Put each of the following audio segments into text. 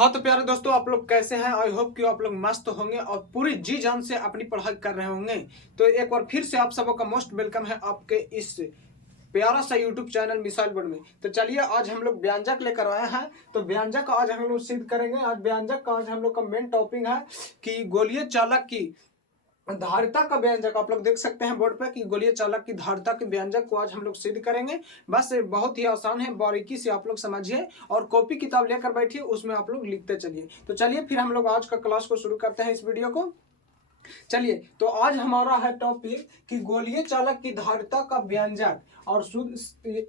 हाँ तो प्यारे दोस्तों, आप लोग कैसे हैं। आई होप कि आप लोग मस्त होंगे और पूरी जी जान से अपनी पढ़ाई कर रहे होंगे। तो एक बार फिर से आप सबों का मोस्ट वेलकम है आपके इस प्यारा सा यूट्यूब चैनल मिसाइल बोर्ड में। तो चलिए आज हम लोग व्यंजक लेकर आए हैं। तो व्यंजक आज हम लोग सिद्ध करेंगे। आज व्यंजक का आज हम लोग का मेन टॉपिक है कि गोलीय चालक की धारिता का व्यंजक। आप लोग देख सकते हैं बोर्ड पे कि गोलीय चालक की धारिता के व्यंजक को आज हम लोग सिद्ध करेंगे। बस बहुत ही आसान है, बारीकी से आप लोग समझिए और कॉपी किताब लेकर बैठिए, उसमें आप लोग लिखते चलिए। तो चलिए फिर हम लोग आज का क्लास को शुरू करते हैं इस वीडियो को। चलिए तो आज हमारा है टॉपिक कि गोलीय चालक की धारिता का व्यंजक। और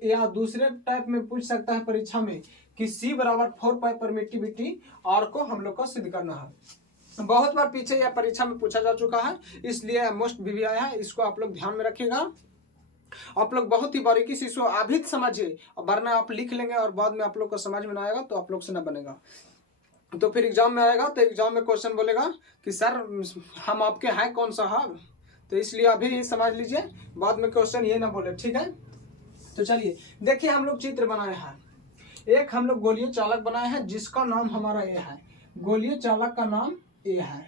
या दूसरे टाइप में पूछ सकता है परीक्षा में कि C बराबर 4 पाई परमिटिविटी R को हम लोग को सिद्ध करना है। बहुत बार पीछे यह परीक्षा में पूछा जा चुका है, इसलिए मोस्ट भी आया है। इसको आप लोग ध्यान में रखिएगा। आप लोग बहुत ही बारीकी से इसको अभी समझिए, वरना आप लिख लेंगे और बाद में आप लोग को समझ में ना आएगा तो आप लोग से ना बनेगा। तो फिर एग्जाम में आएगा तो एग्जाम में क्वेश्चन बोलेगा कि सर हम आपके हैं कौन साहब। तो इसलिए अभी समझ लीजिए, बाद में क्वेश्चन ये ना बोले, ठीक है। तो चलिए देखिए, हम लोग चित्र बनाए हैं। एक हम लोग गोलीय चालक बनाए हैं जिसका नाम हमारा ए है। गोलीय चालक का नाम ए है।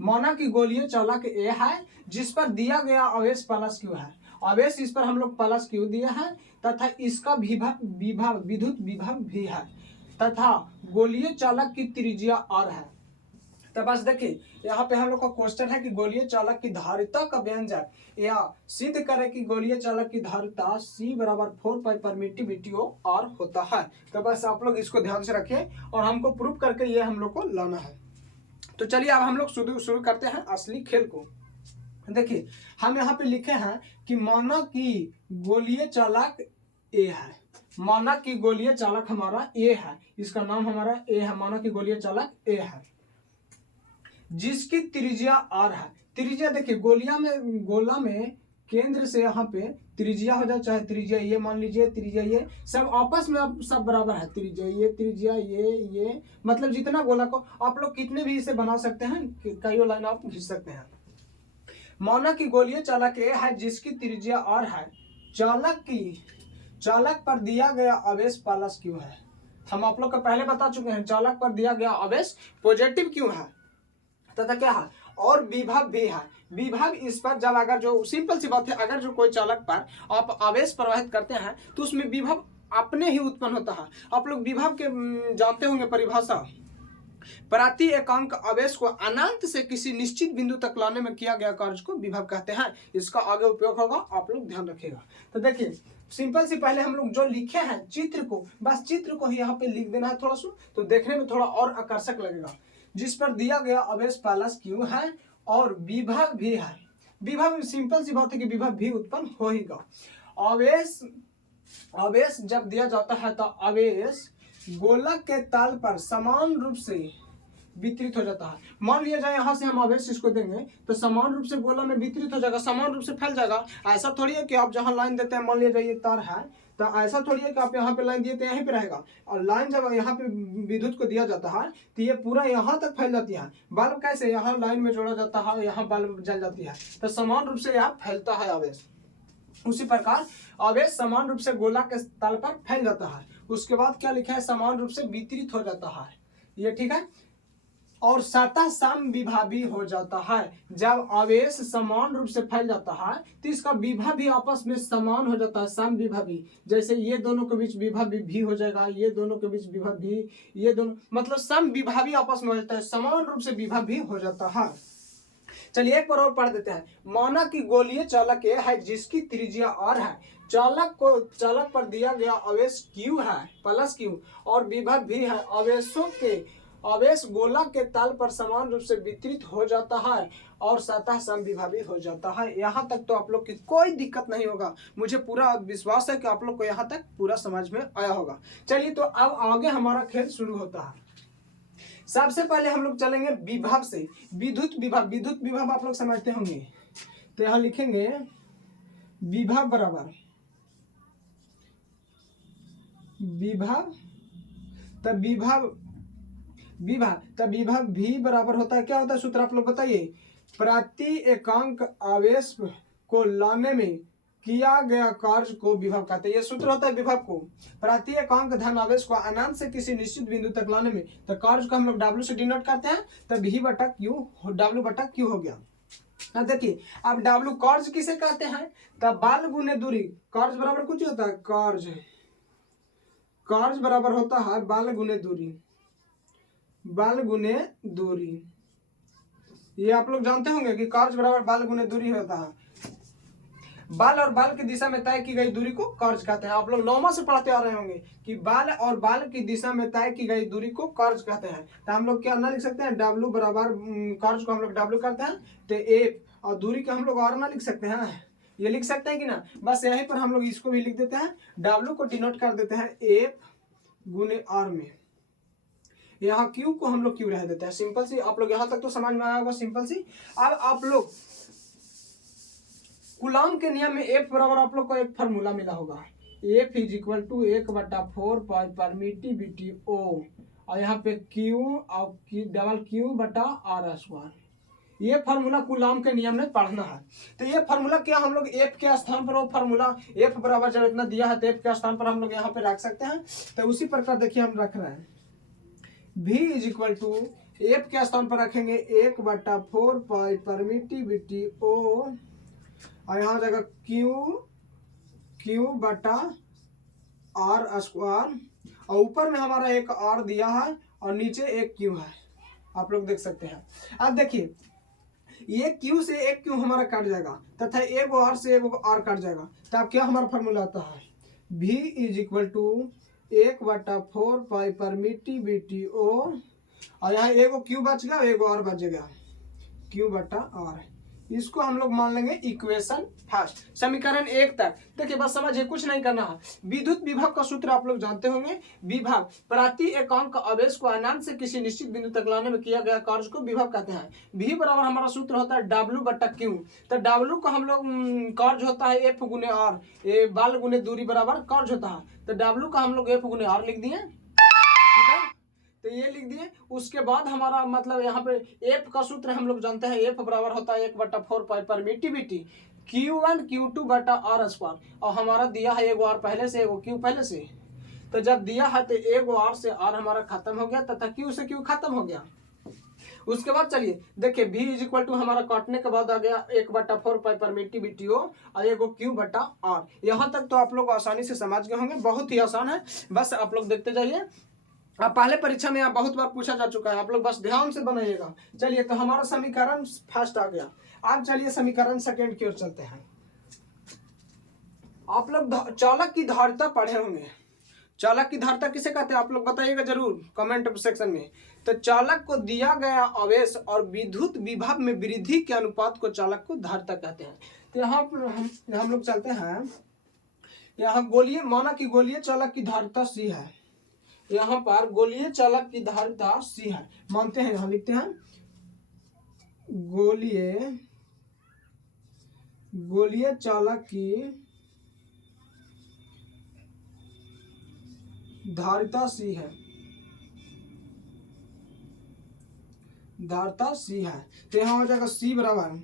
माना कि गोलीय चालक ए है जिस पर दिया गया आवेश प्लस क्यू है। आवेश इस पर हम लोग प्लस क्यू दिया है तथा इसका विद्युत विभव भी है तथा गोलीय चालक की त्रिज्या आर है। तो बस देखिए, यहाँ पे हम लोग का क्वेश्चन है कि गोलीय चालक की धारिता का व्यंजक या सिद्ध करें कि गोलीय चालक की धारिता C बराबर 4 पाई परमिटिविटी R होता है। तो बस आप लोग इसको ध्यान से रखिए और हमको प्रूफ करके ये हम लोग को लाना है। तो चलिए अब हम लोग शुरू करते हैं असली खेल को। देखिए हम यहाँ पे लिखे हैं कि माना कि गोलीय चालक ए है। माना कि गोलीय चालक हमारा ए है, इसका नाम हमारा ए है। माना कि गोलीय चालक ए है जिसकी त्रिज्या आर है। त्रिज्या देखिए, गोला में केंद्र से यहाँ पे त्रिज्या हो जाए, चाहे त्रिज्या ये मान लीजिए, त्रिज्या ये सब आपस में अब सब बराबर है। त्रिज्या ये मतलब जितना गोला को आप लोग कितने भी इसे बना सकते हैं, कई लाइन आप खींच सकते हैं। माना कि गोलीय चालक ए है जिसकी त्रिज्या आर है। चालक पर दिया गया आवेश प्लस क्यू है। हम आप लोग को पहले बता चुके हैं, चालक पर दिया गया आवेश पॉजिटिव क्यू है तथा क्या है और विभव भी है। विभव इस पर जब अगर जो सिंपल सी बात है, अगर जो कोई चालक पर आप आवेश प्रवाहित करते हैं तो उसमें विभव अपने ही उत्पन्न होता है। आप लोग विभव के जानते होंगे परिभाषा, प्रति एकांक आवेश को अनंत से किसी निश्चित बिंदु तक लाने में किया गया कार्य को विभव कहते हैं। इसका आगे उपयोग होगा, आप लोग ध्यान रखिएगा। तो देखिए सिंपल सी पहले हम लोग जो लिखे हैं चित्र को, बस चित्र को ही यहाँ पे लिख देना है थोड़ा सा, तो देखने में थोड़ा और आकर्षक लगेगा। जिस पर दिया गया आवेश प्लस क्यू है और विभव भी है। विभव सिंपल सी बात है कि विभव भी उत्पन्न होगा। आवेश जब दिया जाता है तो आवेश गोलक के तल पर समान रूप से वितरित हो जाता है। मान लिया जाए यहाँ से हम आवेश इसको देंगे तो समान रूप से गोला में वितरित हो जाएगा, समान रूप से फैल जाएगा। ऐसा थोड़ी है कि आप जहाँ लाइन देते हैं, मान लिया जाए ये तार है, तो ऐसा थोड़ी है कि आप यहाँ पे लाइन दिए तो यहीं पे रहेगा। और लाइन जब यहाँ पे विद्युत को दिया जाता है तो ये पूरा यहाँ तक फैल जाती है। बल्ब कैसे यहाँ लाइन में जोड़ा जाता है, यहाँ बल्ब जल जाती है, तो समान रूप से यहाँ फैलता है आवेश। उसी प्रकार आवेश समान रूप से गोला के तल पर फैल जाता है। उसके बाद क्या लिखा है, समान रूप से वितरित हो जाता है, ये ठीक है। और सतह समविभावी हो जाता है। जब आवेश समान रूप से फैल जाता है तो इसका विभव भी आपस में समान हो जाता है, समविभावी। जैसे ये दोनों के बीच विभव भी हो जाएगा, ये दोनों के बीच विभव भी, ये दोनों मतलब समविभावी आपस में हो जाता है, समान रूप से विभव भी हो जाता है। चलिए एक बार और पढ़ देते हैं। माना कि गोलीय चालक ए है जिसकी त्रिज्या आर है। चालक पर दिया गया आवेश क्यू है प्लस क्यू और विभव भी है। आवेश गोला के तल पर समान रूप से वितरित हो जाता है और सतह समविभावी हो जाता है। यहाँ तक तो आप लोग की कोई दिक्कत नहीं होगा, मुझे पूरा विश्वास है कि आप लोग को यहाँ तक पूरा समझ में आया होगा। चलिए तो अब आगे हमारा खेल शुरू होता है। सबसे पहले हम लोग चलेंगे विभव से। विद्युत विभव आप लोग समझते होंगे, तो यहाँ लिखेंगे विभव बराबर विभव, तब विभव भी बराबर होता है, क्या होता है सूत्र आप लोग बताइए, प्रति एकांक आवेश को लाने में किया गया कार्य को विभव कहते हैं। ये सूत्र होता है विभव को, प्रत्येक अंक धन आवेश को अनंत से किसी निश्चित बिंदु तक लाने में। तो कार्य को हम लोग W से डिनोट करते हैं, तो V बटा Q, W बटा Q हो गया। अब देखिए, अब W कार्य किसे कहते हैं, तो बल गुने दूरी। कार्य बराबर कुछ होता है, कार्य बराबर होता है बल गुने दूरी, बल गुने दूरी। ये आप लोग जानते होंगे कि कार्य बराबर बल गुने दूरी होता है। बल और बल की दिशा में तय की गई दूरी को कार्य कहते हैं। आप लोग 9वां से पढ़ते आ रहे होंगे कि बल और बल की दिशा में तय की गई दूरी को कार्य कहते हैं। तो हम लोग क्या ना लिख सकते हैं, W बराबर कार्य को हम लोग W करते हैं, तो एफ, और दूरी को हम लोग R ना लिख सकते हैं, ये लिख सकते हैं कि ना। बस यहीं पर हम लोग इसको भी लिख देते हैं, W को डिनोट कर देते हैं एफ गुने R में, यहाँ Q को हम लोग Q रह देते हैं। सिंपल सी, आप लोग यहाँ तक तो समझ में आया होगा, सिंपल सी। अब आप लोग कूलॉम के नियम में F बराबर आप लोग को एक फार्मूला मिला होगा, F is equal to 1/4 pi permittivity O, और यहाँ पे Q और डबल Q बटा R स्क्वायर। ये फार्मूला कूलॉम के नियम में पढ़ना है। तो ये फार्मूला क्या हम लोग F के स्थान पर वो फार्मूला F बराबर जब इतना दिया है तो F के स्थान पर हम लोग यहाँ पे रख सकते हैं। तो उसी प्रकार देखिए हम रख रहे हैं, V is equal to F के स्थान पर रखेंगे 1/4 पाई परमिटिविटी O, और यहाँ जगह Q बटा R स्क्वायर, और ऊपर में हमारा एक R दिया है और नीचे एक Q है, आप लोग देख सकते हैं। अब देखिए, ये Q से एक Q हमारा कट जाएगा तथा एक R से एक R कट जाएगा। तो अब क्या हमारा फॉर्मूला आता है, V is equal to 1/4 pi permittivity O, और यहाँ एगो Q बच गया, एगो R बचेगा, Q बटा R। इसको हम लोग मान लेंगे इक्वेशन फर्स्ट, समीकरण 1 तक। देखिए बस समझिए, कुछ नहीं करना है। विद्युत विभव का सूत्र आप लोग जानते होंगे, विभव प्रति एकांक आवेश को अनंत से किसी निश्चित बिंदु तक लाने में किया गया कार्य को विभव कहते हैं। V बराबर हमारा सूत्र होता है W बटा Q। तो W को हम लोग कार्य होता है F गुने R, ये बल गुने दूरी बराबर कार्य होता है। तो W का हम लोग F गुने R लिख दिए, ठीक है, तो ये लिख दिए। उसके बाद हमारा मतलब यहाँ पे F का सूत्र हम लोग जानते हैं, F बराबर होता है 1/4 पाई परमिटिविटी Q1 Q2 बटा R स्क्वायर, और हमारा दिया है एगो R पहले से, एगो Q पहले से। तो जब दिया है तो एगो R से R हमारा खत्म हो गया तथा Q से Q खत्म हो गया। उसके बाद चलिए देखिए, V इज इक्वल टू हमारा काटने के बाद आ गया 1/4 पाई परमिटिविटी O, और एगो Q बटा R। यहाँ तक तो आप लोग आसानी से समझ गए होंगे, बहुत ही आसान है, बस आप लोग देखते जाइए। अब पहले परीक्षा में बहुत बार पूछा जा चुका है, आप लोग बस ध्यान से बनाइएगा। चलिए, तो हमारा समीकरण फर्स्ट आ गया। अब चलिए समीकरण सेकंड की ओर चलते हैं। आप लोग चालक की धारिता पढ़े होंगे। चालक की धारिता किसे कहते हैं, आप लोग बताइएगा जरूर कमेंट सेक्शन में। तो चालक को दिया गया आवेश और विद्युत विभव में वृद्धि के अनुपात को चालक को धारिता कहते हैं। तो यहाँ पर हम लोग चलते हैं, यहाँ गोलीय, माना कि गोलीय चालक की धारिता C है, यहाँ पर गोलीय चालक की धारिता C है, मानते हैं, यहाँ लिखते हैं गोलीय चालक की धारिता C है, धारिता C है। तो यहाँ हो जाएगा C बराबर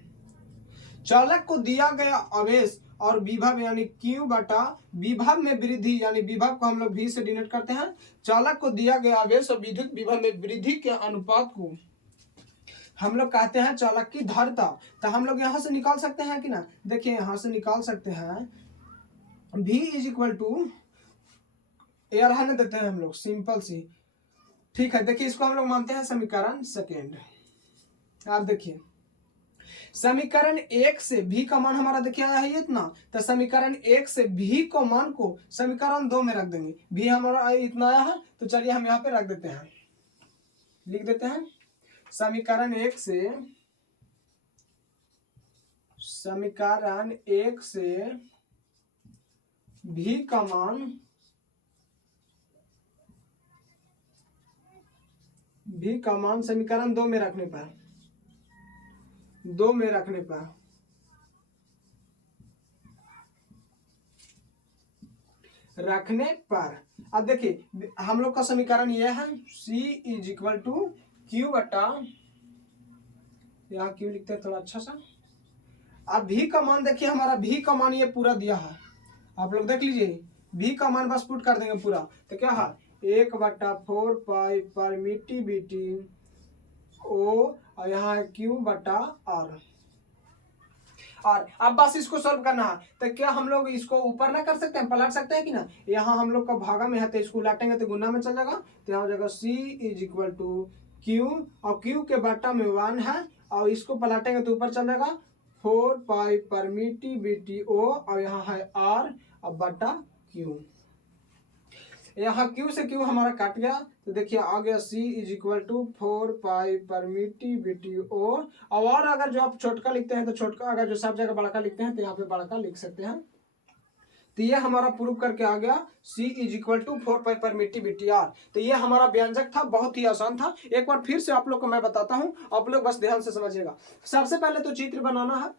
चालक को दिया गया आवेश और विभव यानी Q बटा विभव में वृद्धि, यानी विभव को हम लोग V से डिनोट करते हैं। चालक को दिया गया आवेश और विद्युत विभव में वृद्धि के अनुपात को हम लोग कहते हैं चालक की धारिता। तो हम लोग यहाँ से निकाल सकते हैं कि ना, देखिए यहाँ से निकाल सकते हैं, V इज इक्वल टू, ये रहने देते हैं हम लोग, सिंपल सी, ठीक है। देखिए इसको हम लोग मानते हैं समीकरण सेकेंड। आप देखिए समीकरण 1 से V का मान हमारा देखिए आया है इतना, तो समीकरण 1 से V को मान को समीकरण 2 में रख देंगे। V हमारा इतना आया है, तो चलिए हम यहाँ पे रख देते हैं, लिख देते हैं समीकरण 1 से V का मान समीकरण 2 में रखने पर अब देखिए हम लोग का समीकरण यह है, C is equal to Q बटा, यहाँ Q लिखते हैं थोड़ा अच्छा सा, अब भी का मान देखिए, हमारा भी का मान ये पूरा दिया है, आप लोग देख लीजिए, भी का मान बस पुट कर देंगे पूरा, तो क्या है 1/4 पाई परमिटिविटी ओ, और यहाँ है Q/R। और अब बस इसको सॉल्व करना है, तो क्या हम लोग इसको ऊपर ना कर सकते हैं, पलट सकते हैं कि ना, यहाँ हम लोग का भागा में है तो इसको उलटेंगे तो गुना में चल जाएगा, तो यहाँ हो जाएगा C = Q, और Q के बट्टा में 1 है, और इसको पलटेंगे तो ऊपर चल जाएगा 4 पाई परमिटिविटी O, और यहाँ है R और बट्टा Q। यहाँ Q से Q हमारा काट गया, तो देखिए आ गया C = 4 पाई परमिटिविटी O, और अगर जो आप छोटका लिखते हैं तो छोटका, अगर जो सब जगह बड़का लिखते हैं तो यहाँ पे बड़का लिख सकते हैं। तो ये हमारा प्रूफ करके आ गया C = 4 पाई परमिटिविटी R। तो ये हमारा व्यंजक था, बहुत ही आसान था। एक बार फिर से आप लोग को मैं बताता हूँ, आप लोग बस ध्यान से समझिएगा। सबसे पहले तो चित्र बनाना है,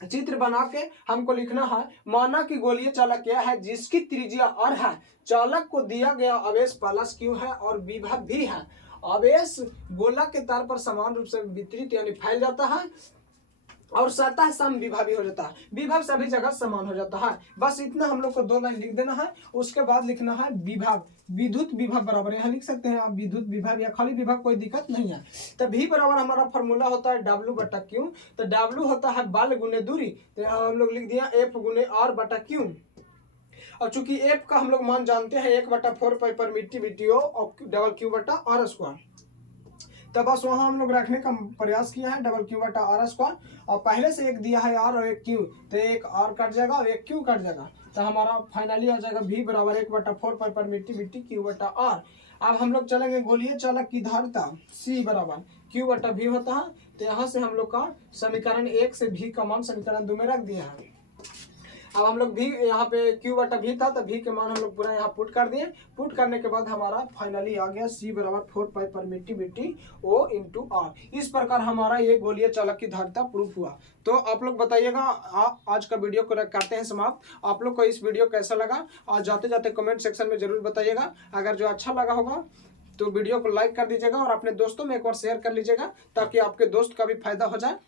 चित्र बना के हमको लिखना है, माना कि गोलीय चालक क्या है जिसकी त्रिज्या r है, चालक को दिया गया आवेश प्लस q है और विभव भी है। आवेश गोला के तार पर समान रूप से वितरित यानी फैल जाता है, और सतह समविभावी हो जाता है, विभव सभी जगह समान हो जाता है। बस इतना हम लोग को 2 लाइन लिख देना है। उसके बाद लिखना है विभव, विद्युत विभव बराबर, यहाँ लिख सकते हैं आप विद्युत विभव या खाली विभव, कोई दिक्कत नहीं है। तो V बराबर हमारा फॉर्मूला होता है W/Q, तो W होता है बल गुने दूरी, तो यहाँ हम लोग लिख दिया F × R/Q। और चूंकि F का हम लोग मान जानते हैं 1/4 पाई परमिटिविटी O और Q/R², तब बस वहां हम लोग रखने का प्रयास किया है Q/R², और पहले से एक दिया है R और एक Q, तो एक R कट जाएगा और एक Q कट जाएगा, तो हमारा फाइनली आ जाएगा V बराबर 1/4 पाई परमिटिविटी Q/R। अब हम लोग चलेंगे गोलीय चालक की धारिता C बराबर Q/V होता है, तो यहाँ से हम लोग का समीकरण 1 से V का मान समीकरण 2 में रख दिया है। अब हम लोग भी यहाँ पे Q/V था, तो V के मान हम लोग पूरा यहाँ पुट कर दिए। पुट करने के बाद हमारा फाइनली आ गया C बराबर 4 पाई परमिटिविटी O × R। इस प्रकार हमारा ये गोलीय चालक की धारिता प्रूफ हुआ। तो आप लोग बताइएगा, आज का वीडियो को करते हैं समाप्त। आप लोग को इस वीडियो कैसा लगा, और जाते जाते कमेंट सेक्शन में जरूर बताइएगा। अगर जो अच्छा लगा होगा तो वीडियो को लाइक कर दीजिएगा, और अपने दोस्तों में एक बार शेयर कर लीजिएगा, ताकि आपके दोस्त का भी फायदा हो जाए,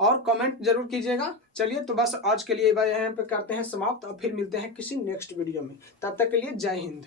और कमेंट जरूर कीजिएगा। चलिए, तो बस आज के लिए यहाँ पे करते हैं समाप्त, और फिर मिलते हैं किसी नेक्स्ट वीडियो में। तब तक के लिए जय हिंद।